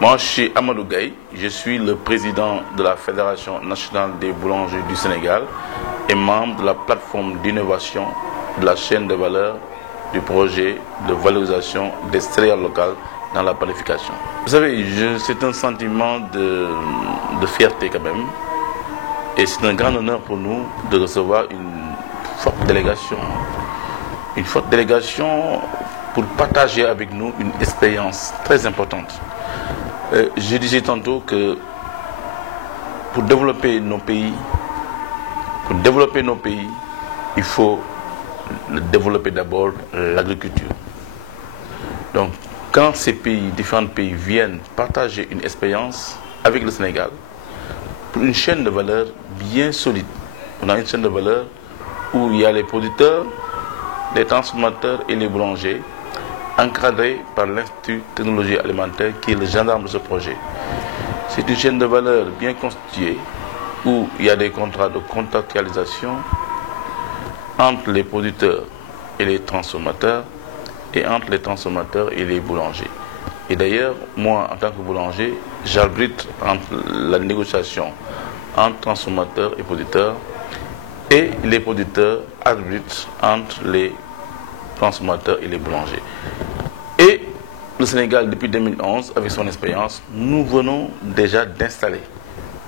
Moi, je suis Amadou Gaye, je suis le président de la Fédération nationale des boulangers du Sénégal et membre de la plateforme d'innovation de la chaîne de valeur du projet de valorisation des céréales locales dans la panification. Vous savez, c'est un sentiment de fierté quand même, et c'est un grand honneur pour nous de recevoir une forte délégation pour partager avec nous une expérience très importante. Je disais tantôt que pour développer nos pays, il faut développer d'abord l'agriculture. Donc, quand ces pays, différents pays viennent partager une expérience avec le Sénégal, pour une chaîne de valeur bien solide, on a une chaîne de valeur où il y a les producteurs, les transformateurs et les boulangers, encadrés par l'Institut de technologie alimentaire qui est le gendarme de ce projet. C'est une chaîne de valeur bien constituée où il y a des contrats de contractualisation entre les producteurs et les transformateurs et entre les transformateurs et les boulangers. Et d'ailleurs, moi, en tant que boulanger, j'arbitre entre la négociation entre transformateurs et producteurs, et les producteurs arbitrent entre les transformateurs et les boulangers. Et le Sénégal, depuis 2011, avec son expérience, nous venons déjà d'installer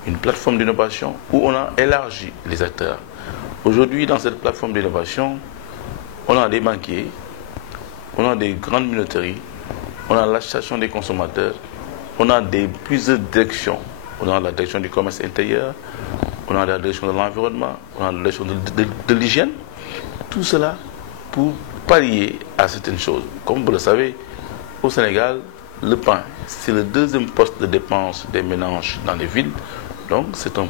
une plateforme d'innovation où on a élargi les acteurs. Aujourd'hui, dans cette plateforme d'innovation, on a des banquiers, on a des grandes minoteries, on a l'association des consommateurs, on a plusieurs directions, on a la direction du commerce intérieur, on a la direction de l'environnement, on a la direction de l'hygiène. Tout cela pour pallier à certaines choses. Comme vous le savez, au Sénégal, le pain, c'est le deuxième poste de dépense des ménages dans les villes. Donc c'est un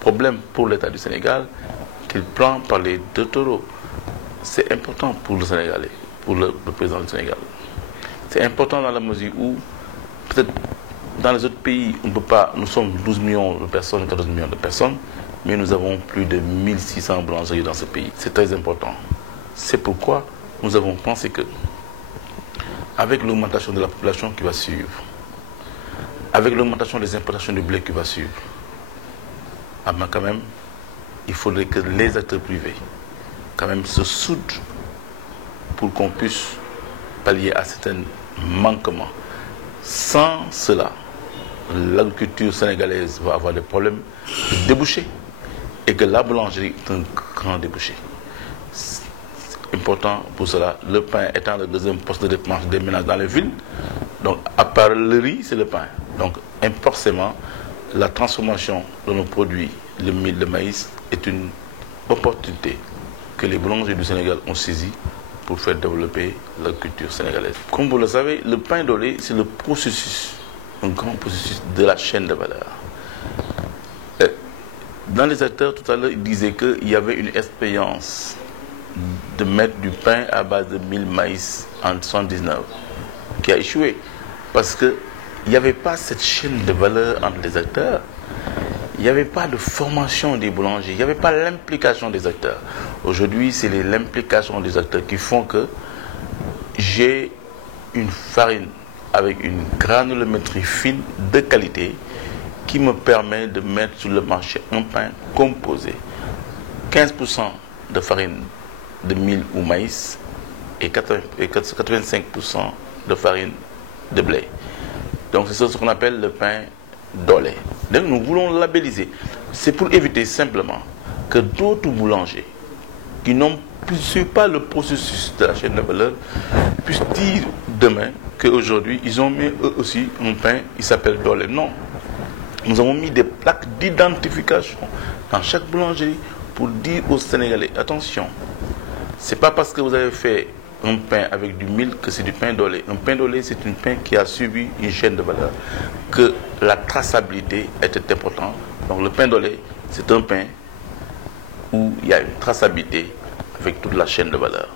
problème pour l'État du Sénégal qu'il prend par les deux taureaux. C'est important pour le Sénégalais, pour le président du Sénégal. C'est important dans la mesure où, peut-être dans les autres pays, on ne peut pas, nous sommes 12 millions de personnes, 14 millions de personnes, mais nous avons plus de 1600 boulangeries dans ce pays. C'est très important. C'est pourquoi nous avons pensé que, avec l'augmentation de la population qui va suivre, avec l'augmentation des importations de blé qui va suivre, quand même, il faudrait que les acteurs privés quand même se soudent pour qu'on puisse pallier à certains manquements. Sans cela, l'agriculture sénégalaise va avoir des problèmes de débouchés et que la boulangerie est un grand débouché. C'est important pour cela, le pain étant le deuxième poste de dépense des ménages dans les villes, donc à part le riz, c'est le pain. Donc forcément, la transformation de nos produits, le mil, le maïs, est une opportunité que les boulangers du Sénégal ont saisie pour faire développer la culture sénégalaise. Comme vous le savez, le pain dolé, c'est le processus, un grand processus de la chaîne de valeur. Dans les acteurs, tout à l'heure, ils disaient qu'il y avait une expérience de mettre du pain à base de mil maïs en 1979 qui a échoué parce qu'il n'y avait pas cette chaîne de valeur entre les acteurs. Il n'y avait pas de formation des boulangers, il n'y avait pas l'implication des acteurs. Aujourd'hui, c'est l'implication des acteurs qui font que j'ai une farine avec une granulométrie fine de qualité qui me permet de mettre sur le marché un pain composé. 15% de farine de mil ou maïs et 85% de farine de blé. Donc c'est ce qu'on appelle le pain dolé. Donc nous voulons labelliser. C'est pour éviter simplement que d'autres boulangers qui n'ont pas le processus de la chaîne de valeur puissent dire demain qu'aujourd'hui ils ont mis eux aussi un pain, il s'appelle dolé. Non. Nous avons mis des plaques d'identification dans chaque boulangerie pour dire aux Sénégalais, attention, c'est pas parce que vous avez fait un pain avec du mil que c'est du pain dolé. Un pain dolé, c'est un pain qui a suivi une chaîne de valeur, que la traçabilité était importante. Donc le pain dolé, c'est un pain où il y a une traçabilité avec toute la chaîne de valeur.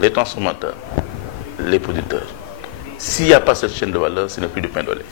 Les transformateurs, les producteurs. S'il n'y a pas cette chaîne de valeur, ce n'est plus du pain dolé.